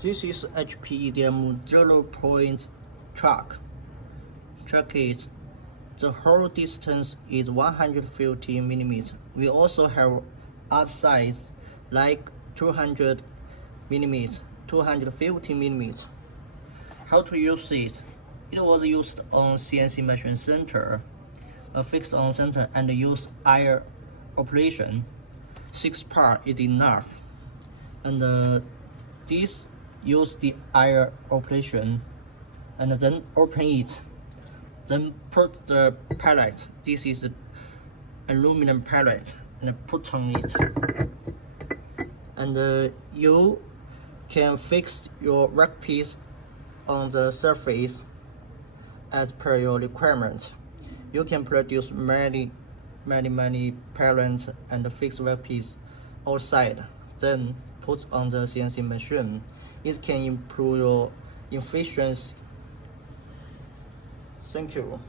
This is HPEDM 0-point track. Track is the whole distance is 150 millimeters. We also have other size like 200 millimeters, 250 millimeters. How to use it? It was used on CNC machine center, fixed on center, and use air operation. 6 parts is enough. And this use the air operation, and then open it. Then put the pallet. This is aluminum pallet, and put on it. And you can fix your workpiece on the surface as per your requirements. You can produce many pallets and fix workpiece outside, then put on the CNC machine. It can improve your efficiency. Thank you.